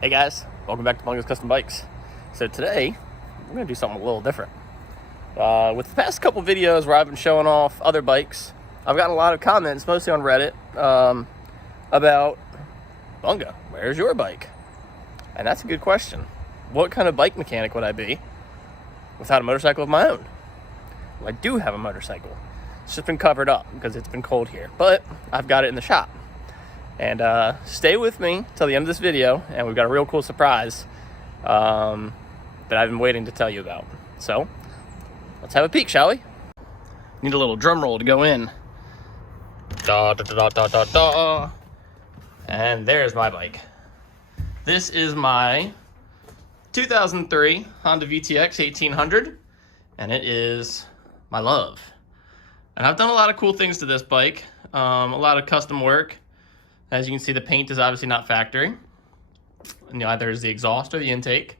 Hey guys, welcome back to Bunga's Custom Bikes. So today, we're going to do something a little different. With the past couple videos where I've been showing off other bikes, I've gotten a lot of comments, mostly on Reddit, about, Bunga, where's your bike? And that's a good question. What kind of bike mechanic would I be without a motorcycle of my own? Well, I do have a motorcycle. It's just been covered up because it's been cold here, but I've got it in the shop. And stay with me till the end of this video, and we've got a real cool surprise that I've been waiting to tell you about. So, let's have a peek, shall we? Need a little drum roll to go in. Da, da, da, da, da, da. And there's my bike. This is my 2003 Honda VTX 1800, and it is my love. And I've done a lot of cool things to this bike, a lot of custom work. As you can see, the paint is obviously not factory. Neither is the exhaust or the intake.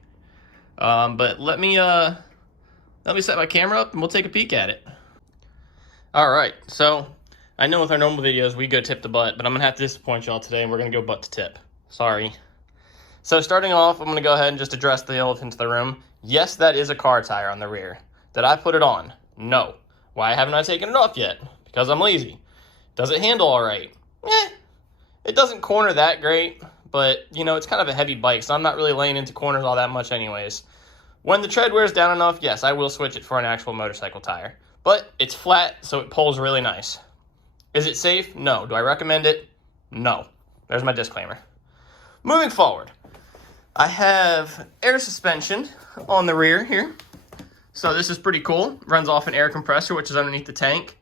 But let me set my camera up and we'll take a peek at it. All right, so I know with our normal videos we go tip to butt, but I'm gonna have to disappoint y'all today and we're gonna go butt to tip. Sorry. So starting off, I'm gonna go ahead and just address the elephant in the room. Yes, that is a car tire on the rear. Did I put it on? No. Why haven't I taken it off yet? Because I'm lazy. Does it handle all right? It doesn't corner that great, but, you know, it's kind of a heavy bike, so I'm not really laying into corners all that much anyways. When the tread wears down enough, yes, I will switch it for an actual motorcycle tire. But it's flat, so it pulls really nice. Is it safe? No. Do I recommend it? No. There's my disclaimer. Moving forward, I have air suspension on the rear here. So this is pretty cool. Runs off an air compressor, which is underneath the tank.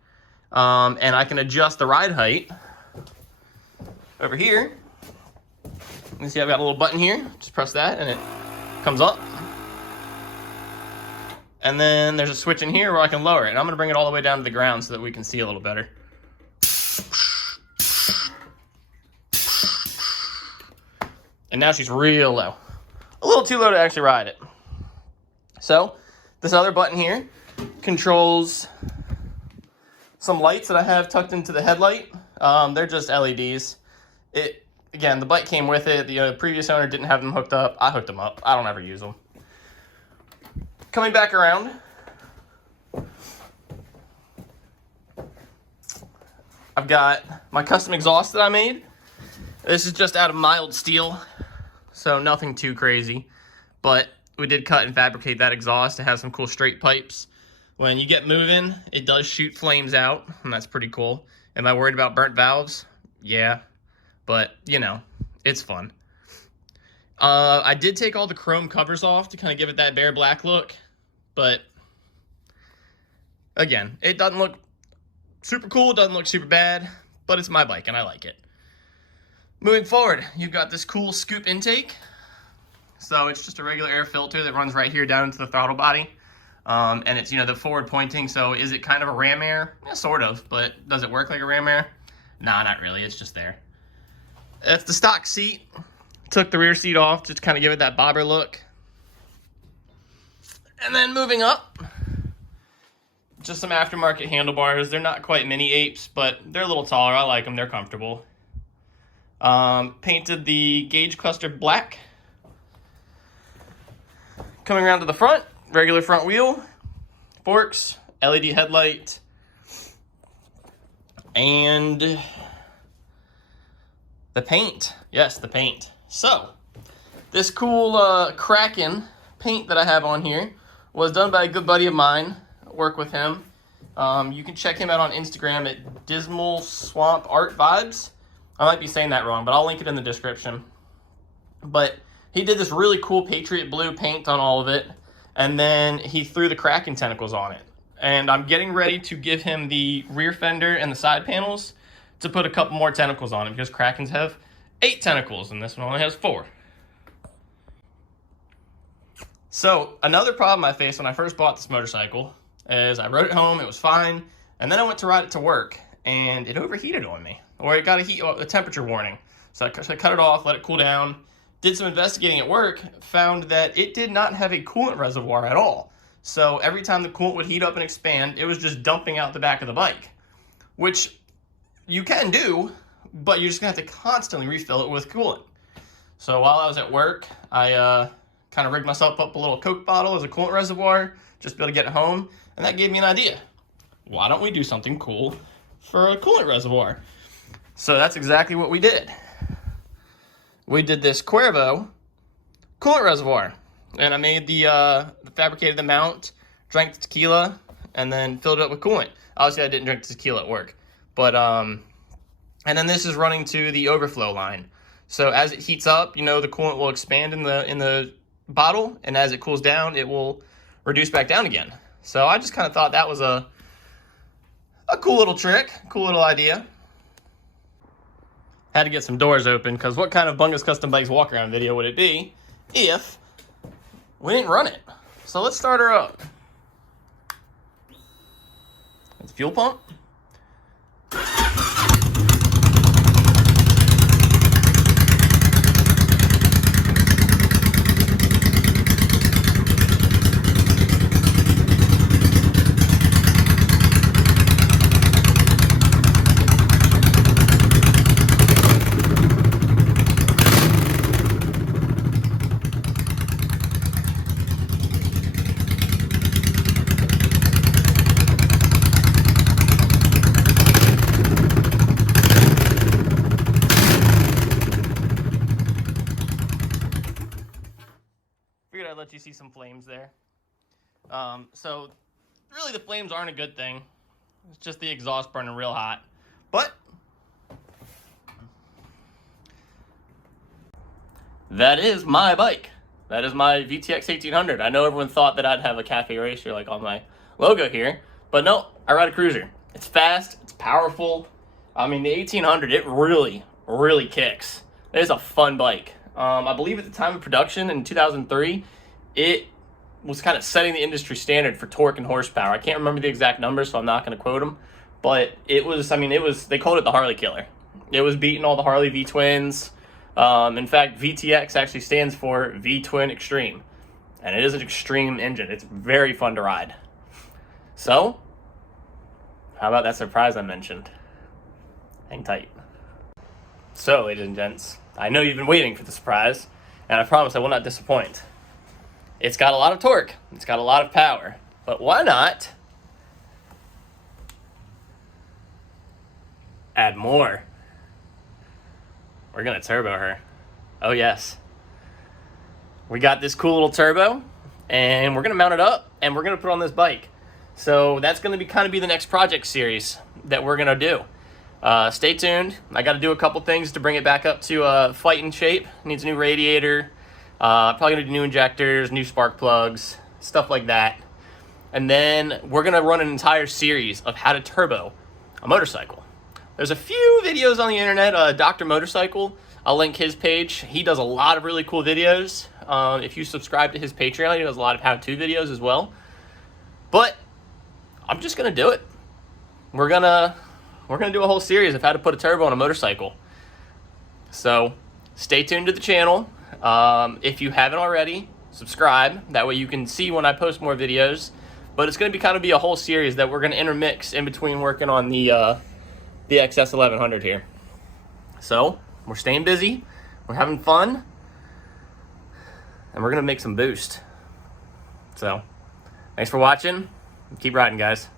And I can adjust the ride height. Over here, you see I've got a little button here. Just press that and it comes up. And then there's a switch in here where I can lower it. And I'm going to bring it all the way down to the ground so that we can see a little better. And now she's real low. A little too low to actually ride it. So, this other button here controls some lights that I have tucked into the headlight. They're just LEDs. Again, the bike came with it. The previous owner didn't have them hooked up. I hooked them up. I don't ever use them. Coming back around, I've got my custom exhaust that I made. This is just out of mild steel, so nothing too crazy. But we did cut and fabricate that exhaust to have some cool straight pipes. When you get moving, it does shoot flames out, and that's pretty cool. Am I worried about burnt valves? Yeah. But, you know, it's fun. I did take all the chrome covers off to kind of give it that bare black look. But, again, it doesn't look super cool. It doesn't look super bad. But it's my bike, and I like it. Moving forward, you've got this cool scoop intake. So it's just a regular air filter that runs right here down into the throttle body. And it's, you know, the forward pointing. So is it kind of a ram air? Yeah, sort of. But does it work like a ram air? Nah, not really. It's just there. That's the stock seat. Took the rear seat off just to kind of give it that bobber look. And then moving up, just some aftermarket handlebars. They're not quite mini apes, but they're a little taller. I like them. They're comfortable. Painted the gauge cluster black. Coming around to the front, regular front wheel, forks, LED headlight, and the paint. Yes, the paint. So, this cool Kraken paint that I have on here was done by a good buddy of mine. I work with him. You can check him out on Instagram at Dismal Swamp Art Vibes. I might be saying that wrong, but I'll link it in the description. But he did this really cool Patriot Blue paint on all of it, and then he threw the Kraken tentacles on it. And I'm getting ready to give him the rear fender and the side panels to put a couple more tentacles on it, because Krakens have 8 tentacles and this one only has 4. So another problem I faced when I first bought this motorcycle is I rode it home, it was fine, and then I went to ride it to work and it overheated on me, or it got a temperature warning. So I cut it off, let it cool down, did some investigating at work, found that it did not have a coolant reservoir at all. So every time the coolant would heat up and expand, it was just dumping out the back of the bike, which you can do, but you're just gonna have to constantly refill it with coolant. So while I was at work, I kind of rigged myself up a little Coke bottle as a coolant reservoir, just to be able to get it home, and that gave me an idea. Why don't we do something cool for a coolant reservoir? So that's exactly what we did. We did this Cuervo coolant reservoir, and I made fabricated the mount, drank the tequila, and then filled it up with coolant. Obviously, I didn't drink the tequila at work, but and then this is running to the overflow line. So as it heats up, the coolant will expand in the bottle, and as it cools down, it will reduce back down again. So I just kind of thought that was a cool little trick, cool little idea. Had to get some doors open, because what kind of Bunga's Custom Bikes walk around video would it be if we didn't run it? So let's start her up. It's a fuel pump. Figured I'd let you see some flames there. So really the flames aren't a good thing. It's just the exhaust burning real hot. But that is my bike. That is my VTX 1800. I know everyone thought that I'd have a cafe racer like on my logo here, but no, I ride a cruiser. It's fast, it's powerful. I mean, the 1800, it really, really kicks. It is a fun bike. I believe at the time of production in 2003, it was kind of setting the industry standard for torque and horsepower. I can't remember the exact numbers, so I'm not going to quote them. But it was, they called it the Harley Killer. It was beating all the Harley V-twins. In fact, VTX actually stands for V-twin Extreme. And it is an extreme engine. It's very fun to ride. So, how about that surprise I mentioned? Hang tight. So, ladies and gents, I know you've been waiting for the surprise, and I promise I will not disappoint. It's got a lot of torque. It's got a lot of power. But why not add more? We're going to turbo her. Oh, yes. We got this cool little turbo, and we're going to mount it up, and we're going to put it on this bike. So that's going to kind of be the next project series that we're going to do. Stay tuned. I got to do a couple things to bring it back up to fighting shape. Needs a new radiator. Probably going to do new injectors, new spark plugs, stuff like that. And then we're going to run an entire series of how to turbo a motorcycle. There's a few videos on the internet. Dr. Motorcycle, I'll link his page. He does a lot of really cool videos. If you subscribe to his Patreon, he does a lot of how-to videos as well. But I'm just going to do it. We're gonna do a whole series of how to put a turbo on a motorcycle. So stay tuned to the channel. If you haven't already, subscribe. That way you can see when I post more videos. But it's going to be a whole series that we're going to intermix in between working on the XS 1100 here. So we're staying busy. We're having fun. And we're going to make some boost. So thanks for watching. Keep riding, guys.